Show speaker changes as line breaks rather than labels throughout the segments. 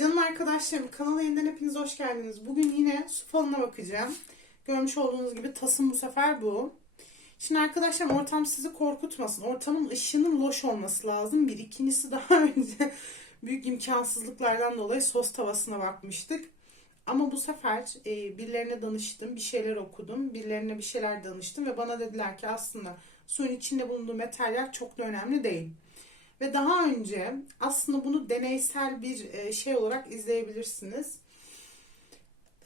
Canım arkadaşlarım kanala yeniden hepiniz hoş geldiniz. Bugün yine su falına bakacağım. Görmüş olduğunuz gibi tasım bu sefer bu. Şimdi arkadaşlar ortam sizi korkutmasın. Ortamın ışığının loş olması lazım. Bir ikincisi daha önce büyük imkansızlıklardan dolayı sos tavasına bakmıştık. Ama bu sefer e, birilerine danıştım, bir şeyler okudum, birilerine bir şeyler danıştım ve bana dediler ki aslında suyun içinde bulunduğu metaller çok da önemli değil. Ve daha önce aslında bunu deneysel bir e, şey olarak izleyebilirsiniz.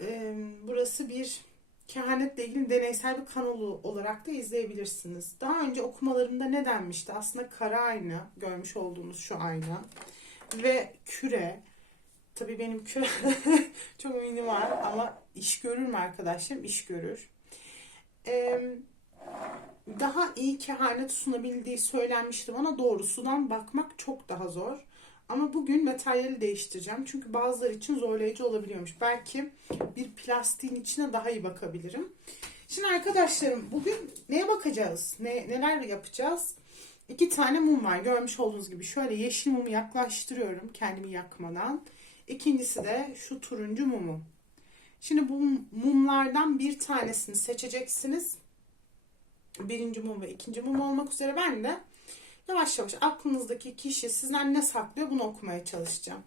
E, Burası bir kehanetle ilgili deneysel bir kanal olarak da izleyebilirsiniz. Daha önce okumalarımda ne denmişti? Aslında kara ayna, görmüş olduğunuz şu ayna ve küre. Tabii benim küre çok mini var ama iş görür mü arkadaşlarım? İş görür. Eee daha iyi kehanet sunabildiği söylenmişti bana doğru sudan bakmak çok daha zor. Ama bugün materyali değiştireceğim. Çünkü bazıları için zorlayıcı olabiliyormuş. Belki bir plastiğin içine daha iyi bakabilirim. Şimdi arkadaşlarım bugün neye bakacağız? Ne, neler yapacağız? İki tane mum var. Görmüş olduğunuz gibi şöyle yeşil mumu yaklaştırıyorum kendimi yakmadan. İkincisi de şu turuncu mumu. Şimdi bu mumlardan bir tanesini seçeceksiniz birinci mum ve ikinci mum olmak üzere ben de yavaş yavaş aklınızdaki kişi sizden ne saklıyor bunu okumaya çalışacağım.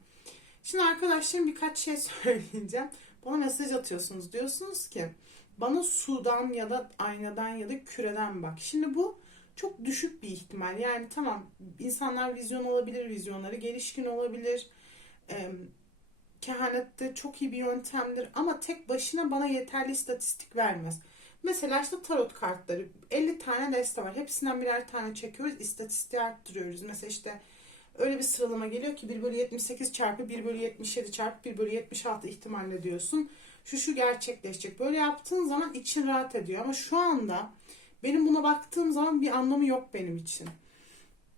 Şimdi arkadaşlarım birkaç şey söyleyeceğim. Bana mesaj atıyorsunuz. Diyorsunuz ki bana sudan ya da aynadan ya da küreden bak. Şimdi bu çok düşük bir ihtimal. Yani tamam insanlar vizyon olabilir, vizyonları gelişkin olabilir. Ee, kehanette çok iyi bir yöntemdir ama tek başına bana yeterli istatistik vermez. Mesela işte tarot kartları 50 tane deste var. Hepsinden birer tane çekiyoruz. istatistiği arttırıyoruz. Mesela işte öyle bir sıralama geliyor ki 1 bölü 78 çarpı 1 bölü 77 çarpı 1 bölü 76 ihtimalle diyorsun. Şu şu gerçekleşecek. Böyle yaptığın zaman için rahat ediyor. Ama şu anda benim buna baktığım zaman bir anlamı yok benim için.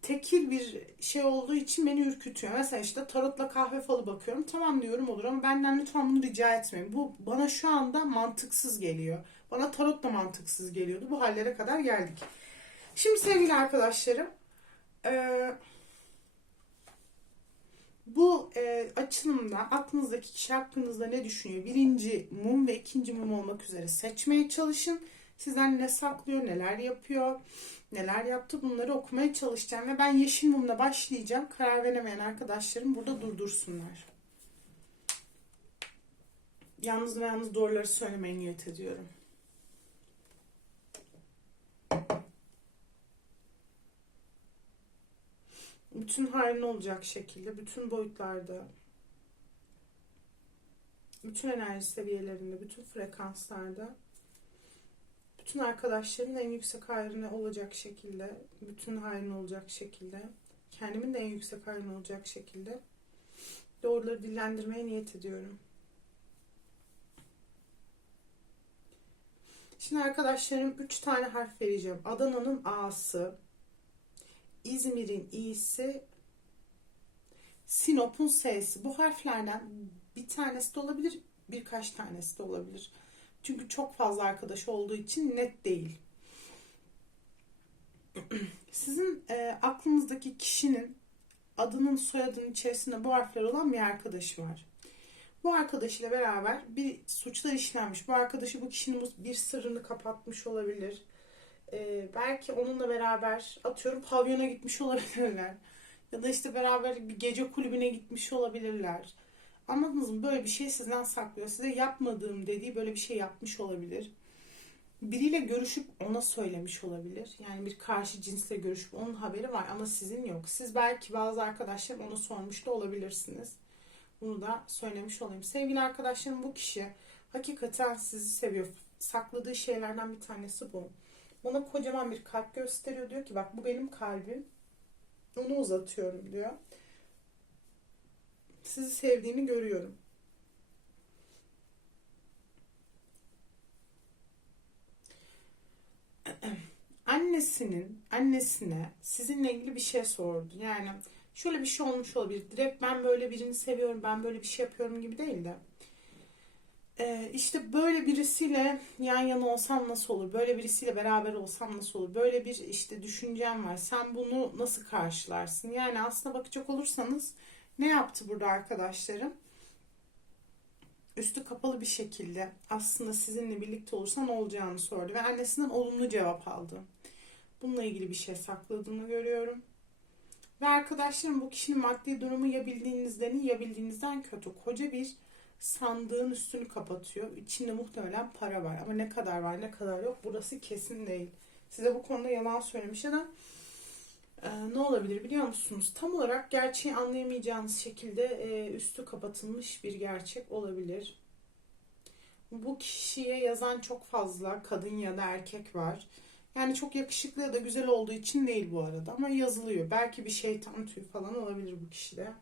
Tekil bir şey olduğu için beni ürkütüyor. Mesela işte tarotla kahve falı bakıyorum. Tamam diyorum olur ama benden lütfen bunu rica etmeyin. Bu bana şu anda mantıksız geliyor. Bana tarot da mantıksız geliyordu. Bu hallere kadar geldik. Şimdi sevgili arkadaşlarım e, bu e, açılımda aklınızdaki kişi hakkınızda ne düşünüyor? Birinci mum ve ikinci mum olmak üzere seçmeye çalışın. Sizden ne saklıyor, neler yapıyor, neler yaptı bunları okumaya çalışacağım. Ve ben yeşil mumla başlayacağım. Karar veremeyen arkadaşlarım burada durdursunlar. Yalnız ve yalnız doğruları söylemeye niyet ediyorum. Bütün halin olacak şekilde, bütün boyutlarda, bütün enerji seviyelerinde, bütün frekanslarda, bütün arkadaşların en yüksek hayrına olacak şekilde, bütün hayrına olacak şekilde, kendimin de en yüksek hayrına olacak şekilde doğruları dillendirmeye niyet ediyorum. Şimdi arkadaşlarım 3 tane harf vereceğim. Adana'nın A'sı, İzmir'in i'si, Sinop'un s'si. Bu harflerden bir tanesi de olabilir, birkaç tanesi de olabilir. Çünkü çok fazla arkadaş olduğu için net değil. Sizin e, aklınızdaki kişinin adının soyadının içerisinde bu harfler olan bir arkadaşı var. Bu arkadaşıyla beraber bir suçlar işlenmiş. Bu arkadaşı bu kişinin bir sırrını kapatmış olabilir e, belki onunla beraber atıyorum pavyona gitmiş olabilirler. Ya da işte beraber bir gece kulübüne gitmiş olabilirler. Anladınız mı? Böyle bir şey sizden saklıyor. Size yapmadığım dediği böyle bir şey yapmış olabilir. Biriyle görüşüp ona söylemiş olabilir. Yani bir karşı cinsle görüşüp onun haberi var ama sizin yok. Siz belki bazı arkadaşlar ona sormuş da olabilirsiniz. Bunu da söylemiş olayım. Sevgili arkadaşlarım bu kişi hakikaten sizi seviyor. Sakladığı şeylerden bir tanesi bu. Bana kocaman bir kalp gösteriyor. Diyor ki bak bu benim kalbim. Onu uzatıyorum diyor. Sizi sevdiğini görüyorum. Annesinin annesine sizinle ilgili bir şey sordu. Yani şöyle bir şey olmuş olabilir. Direkt ben böyle birini seviyorum, ben böyle bir şey yapıyorum gibi değil de ee, işte böyle birisiyle yan yana olsam nasıl olur? Böyle birisiyle beraber olsam nasıl olur? Böyle bir işte düşüncem var. Sen bunu nasıl karşılarsın? Yani aslına bakacak olursanız ne yaptı burada arkadaşlarım? üstü kapalı bir şekilde aslında sizinle birlikte olursa ne olacağını sordu ve annesinden olumlu cevap aldı. Bununla ilgili bir şey sakladığını görüyorum. Ve arkadaşlarım bu kişinin maddi durumu ya bildiğinizden ya bildiğinizden kötü. Koca bir sandığın üstünü kapatıyor. İçinde muhtemelen para var ama ne kadar var ne kadar yok burası kesin değil. Size bu konuda yalan söylemiş ya da e, ne olabilir biliyor musunuz? Tam olarak gerçeği anlayamayacağınız şekilde e, üstü kapatılmış bir gerçek olabilir. Bu kişiye yazan çok fazla kadın ya da erkek var. Yani çok yakışıklı ya da güzel olduğu için değil bu arada ama yazılıyor. Belki bir şeytan tüyü falan olabilir bu kişide.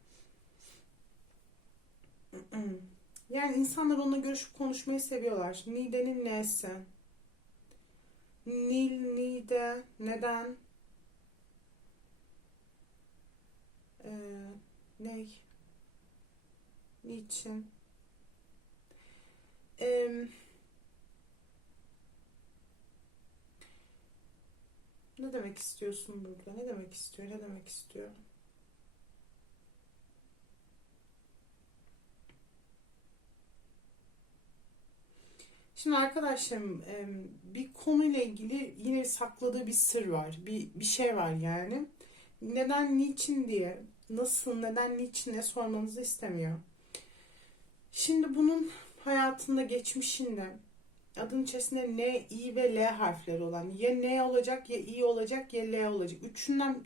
Yani insanlar onunla görüşüp konuşmayı seviyorlar. Nide'nin nesi? Nil, Nide, neden? Ee, ney? Niçin? Ee, ne demek istiyorsun burada? Ne demek istiyor? Ne demek istiyor? Şimdi arkadaşlarım bir konuyla ilgili yine sakladığı bir sır var. Bir, bir şey var yani. Neden, niçin diye, nasıl, neden, niçin ne sormanızı istemiyor. Şimdi bunun hayatında, geçmişinde adın içerisinde N, I ve L harfleri olan ya N olacak ya I olacak ya L olacak. Üçünden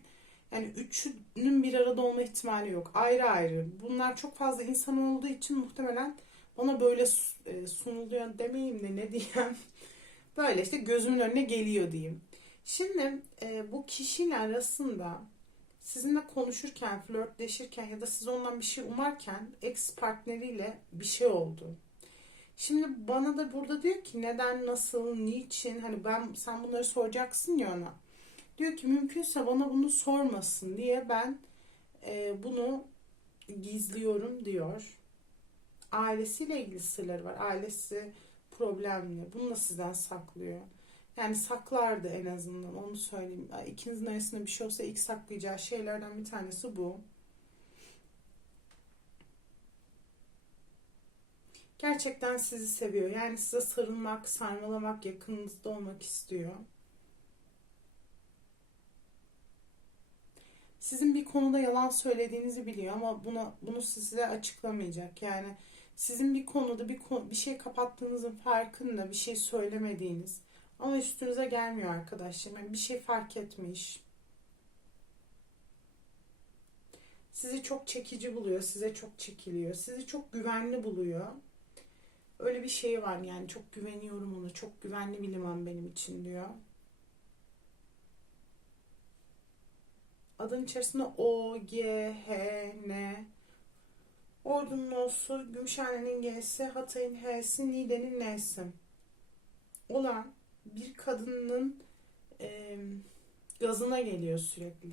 yani üçünün bir arada olma ihtimali yok. Ayrı ayrı. Bunlar çok fazla insan olduğu için muhtemelen bana böyle e, sunuluyor demeyeyim de ne diyeyim. Böyle işte gözümün önüne geliyor diyeyim. Şimdi e, bu kişiyle arasında sizinle konuşurken, flörtleşirken ya da siz ondan bir şey umarken ex partneriyle bir şey oldu. Şimdi bana da burada diyor ki neden, nasıl, niçin hani ben sen bunları soracaksın ya ona. Diyor ki mümkünse bana bunu sormasın diye ben e, bunu gizliyorum diyor. Ailesiyle ilgili sırları var. Ailesi problemli. Bunu da sizden saklıyor. Yani saklardı en azından onu söyleyeyim. İkinizin arasında bir şey olsa ilk saklayacağı şeylerden bir tanesi bu. Gerçekten sizi seviyor. Yani size sarılmak, sarmalamak, yakınınızda olmak istiyor. Sizin bir konuda yalan söylediğinizi biliyor ama bunu bunu size açıklamayacak. Yani sizin bir konuda bir konu, bir şey kapattığınızın farkında, bir şey söylemediğiniz ama üstünüze gelmiyor arkadaşlar. Yani bir şey fark etmiş. Sizi çok çekici buluyor, size çok çekiliyor. Sizi çok güvenli buluyor. Öyle bir şey var yani çok güveniyorum ona. Çok güvenli bir liman benim için diyor. Adın içerisinde O, G, H, N. Ordunun O'su, Gümüşhane'nin G'si, Hatay'ın H'si, Niğde'nin N'si. Olan bir kadının e, gazına geliyor sürekli.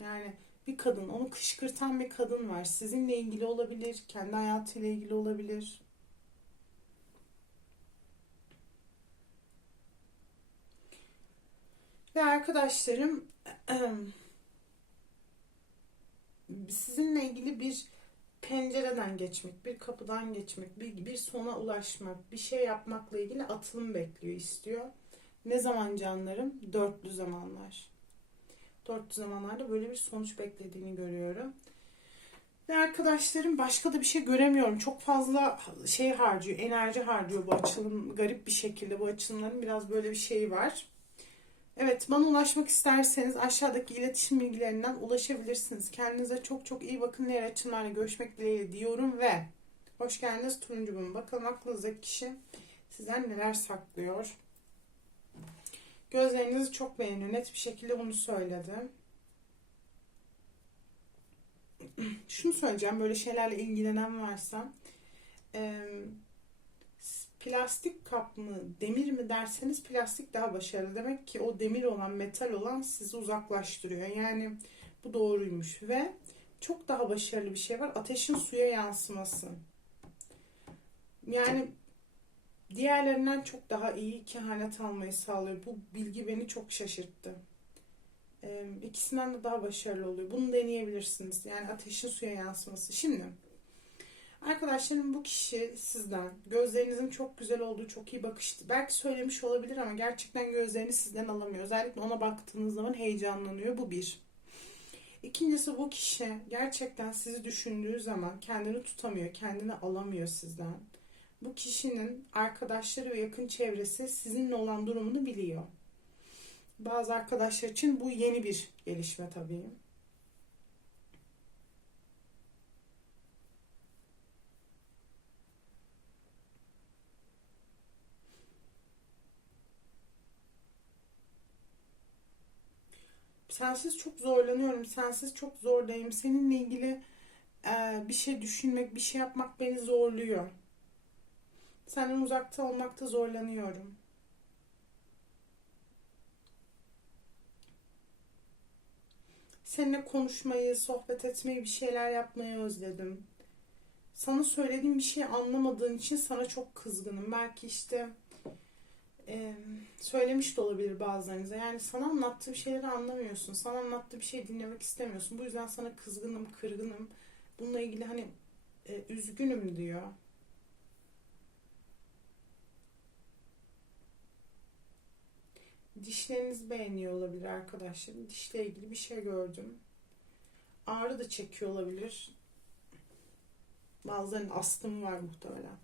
Yani bir kadın, onu kışkırtan bir kadın var. Sizinle ilgili olabilir, kendi hayatıyla ilgili olabilir. Ve arkadaşlarım sizinle ilgili bir pencereden geçmek, bir kapıdan geçmek, bir, bir sona ulaşmak, bir şey yapmakla ilgili atılım bekliyor, istiyor. Ne zaman canlarım? Dörtlü zamanlar. Dörtlü zamanlarda böyle bir sonuç beklediğini görüyorum. Ve arkadaşlarım başka da bir şey göremiyorum. Çok fazla şey harcıyor, enerji harcıyor bu açılım. Garip bir şekilde bu açılımların biraz böyle bir şeyi var. Evet bana ulaşmak isterseniz aşağıdaki iletişim bilgilerinden ulaşabilirsiniz. Kendinize çok çok iyi bakın. Diğer açımlarla görüşmek dileğiyle diyorum ve hoş geldiniz turuncu bölüm. Bakalım aklınızdaki kişi sizden neler saklıyor. Gözlerinizi çok beğeniyor. Net bir şekilde bunu söyledi. Şunu söyleyeceğim böyle şeylerle ilgilenen varsa. Eee plastik kap mı, demir mi derseniz plastik daha başarılı. Demek ki o demir olan, metal olan sizi uzaklaştırıyor. Yani bu doğruymuş ve çok daha başarılı bir şey var. Ateşin suya yansıması. Yani diğerlerinden çok daha iyi kehanet almayı sağlıyor. Bu bilgi beni çok şaşırttı. Ee, ikisinden de daha başarılı oluyor. Bunu deneyebilirsiniz. Yani ateşin suya yansıması. Şimdi Arkadaşlarım bu kişi sizden gözlerinizin çok güzel olduğu çok iyi bakıştı. Belki söylemiş olabilir ama gerçekten gözlerini sizden alamıyor. Özellikle ona baktığınız zaman heyecanlanıyor. Bu bir. İkincisi bu kişi gerçekten sizi düşündüğü zaman kendini tutamıyor, kendini alamıyor sizden. Bu kişinin arkadaşları ve yakın çevresi sizinle olan durumunu biliyor. Bazı arkadaşlar için bu yeni bir gelişme tabii. Sensiz çok zorlanıyorum. Sensiz çok zordayım. Seninle ilgili e, bir şey düşünmek, bir şey yapmak beni zorluyor. Senden uzakta olmakta zorlanıyorum. Seninle konuşmayı, sohbet etmeyi, bir şeyler yapmayı özledim. Sana söylediğim bir şey anlamadığın için sana çok kızgınım. Belki işte e, söylemiş de olabilir bazılarınıza. Yani sana anlattığı bir şeyleri anlamıyorsun. Sana anlattığı bir şey dinlemek istemiyorsun. Bu yüzden sana kızgınım, kırgınım. Bununla ilgili hani e, üzgünüm diyor. Dişlerinizi beğeniyor olabilir arkadaşlar. Dişle ilgili bir şey gördüm. Ağrı da çekiyor olabilir. Bazılarının astımı var muhtemelen.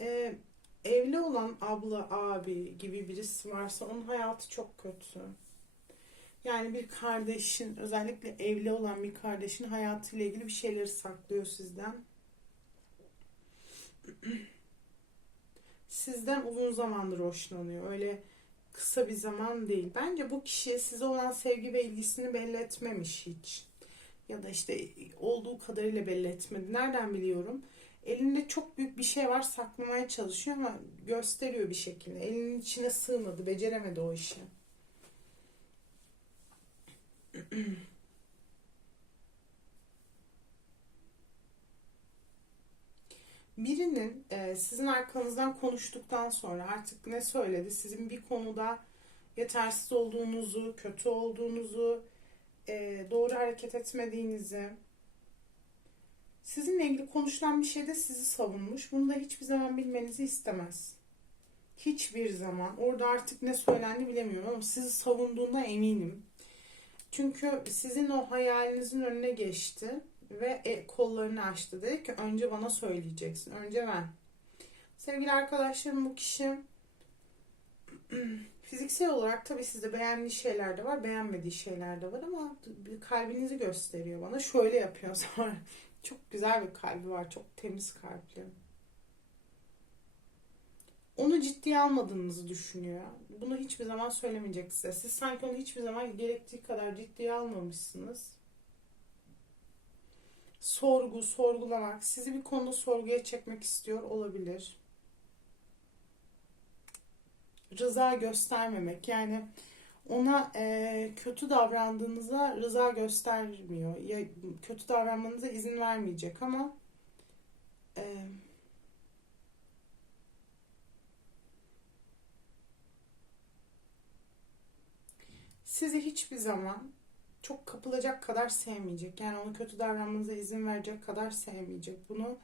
Ee, evli olan abla, abi gibi birisi varsa onun hayatı çok kötü. Yani bir kardeşin, özellikle evli olan bir kardeşin hayatıyla ilgili bir şeyleri saklıyor sizden. Sizden uzun zamandır hoşlanıyor. Öyle kısa bir zaman değil. Bence bu kişi size olan sevgi ve ilgisini belli etmemiş hiç. Ya da işte olduğu kadarıyla belli etmedi. Nereden biliyorum? Elinde çok büyük bir şey var saklamaya çalışıyor ama gösteriyor bir şekilde. Elinin içine sığmadı, beceremedi o işi. Birinin e, sizin arkanızdan konuştuktan sonra artık ne söyledi, sizin bir konuda yetersiz olduğunuzu, kötü olduğunuzu, e, doğru hareket etmediğinizi, sizinle ilgili konuşulan bir şeyde sizi savunmuş. Bunu da hiçbir zaman bilmenizi istemez. Hiçbir zaman. Orada artık ne söylendi bilemiyorum ama sizi savunduğuna eminim. Çünkü sizin o hayalinizin önüne geçti ve e, kollarını açtı. Dedi ki önce bana söyleyeceksin. Önce ben. Sevgili arkadaşlarım bu kişi fiziksel olarak tabii sizde beğendiği şeyler de var, beğenmediği şeyler de var ama kalbinizi gösteriyor bana. Şöyle yapıyor sonra. Çok güzel bir kalbi var. Çok temiz kalpli. Onu ciddiye almadığınızı düşünüyor. Bunu hiçbir zaman söylemeyecek size. Siz sanki onu hiçbir zaman gerektiği kadar ciddiye almamışsınız. Sorgu, sorgulamak, sizi bir konuda sorguya çekmek istiyor olabilir. Rıza göstermemek yani ona e, kötü davrandığınıza rıza göstermiyor. Ya kötü davranmanıza izin vermeyecek ama e, sizi hiçbir zaman çok kapılacak kadar sevmeyecek. Yani ona kötü davranmanıza izin verecek kadar sevmeyecek. Bunu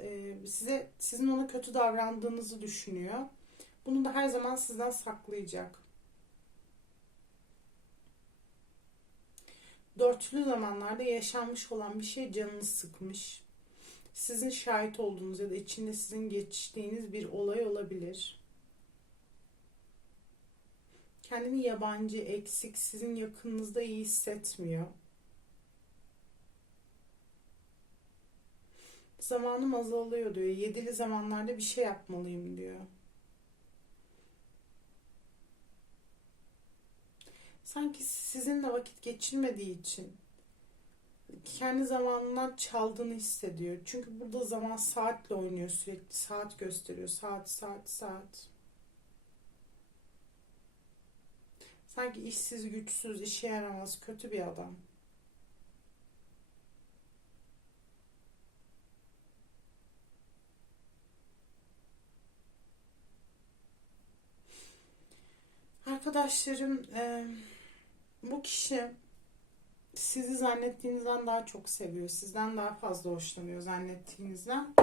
e, size sizin ona kötü davrandığınızı düşünüyor. Bunu da her zaman sizden saklayacak. Dörtlü zamanlarda yaşanmış olan bir şey canını sıkmış. Sizin şahit olduğunuz ya da içinde sizin geçtiğiniz bir olay olabilir kendini yabancı, eksik, sizin yakınınızda iyi hissetmiyor. Zamanım azalıyor diyor. Yedili zamanlarda bir şey yapmalıyım diyor. Sanki sizinle vakit geçirmediği için kendi zamanından çaldığını hissediyor. Çünkü burada zaman saatle oynuyor sürekli. Saat gösteriyor. Saat, saat, saat. Sanki işsiz, güçsüz, işe yaramaz, kötü bir adam. arkadaşlarım e, bu kişi sizi zannettiğinizden daha çok seviyor. Sizden daha fazla hoşlanıyor zannettiğinizden.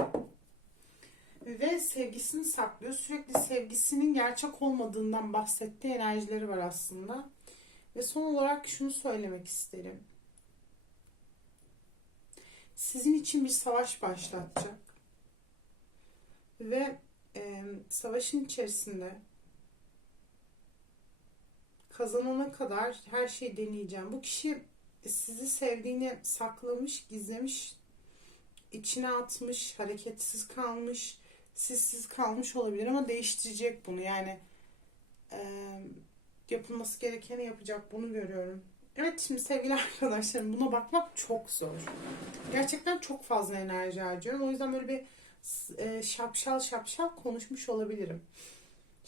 Ve sevgisini saklıyor. Sürekli sevgisinin gerçek olmadığından bahsettiği enerjileri var aslında. Ve son olarak şunu söylemek isterim. Sizin için bir savaş başlatacak. Ve e, savaşın içerisinde kazanana kadar her şeyi deneyeceğim. Bu kişi sizi sevdiğini saklamış, gizlemiş, içine atmış, hareketsiz kalmış, sizsiz kalmış olabilir ama değiştirecek bunu. Yani e, yapılması gerekeni yapacak bunu görüyorum. Evet şimdi sevgili arkadaşlarım buna bakmak çok zor. Gerçekten çok fazla enerji harcıyorum. O yüzden böyle bir e, şapşal şapşal konuşmuş olabilirim.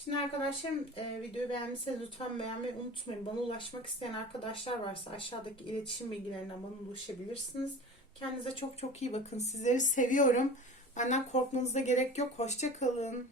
Şimdi arkadaşlarım e, videoyu beğendiyseniz lütfen beğenmeyi unutmayın. Bana ulaşmak isteyen arkadaşlar varsa aşağıdaki iletişim bilgilerinden bana ulaşabilirsiniz. Kendinize çok çok iyi bakın. Sizleri seviyorum. Benden korkmanıza gerek yok. Hoşça kalın.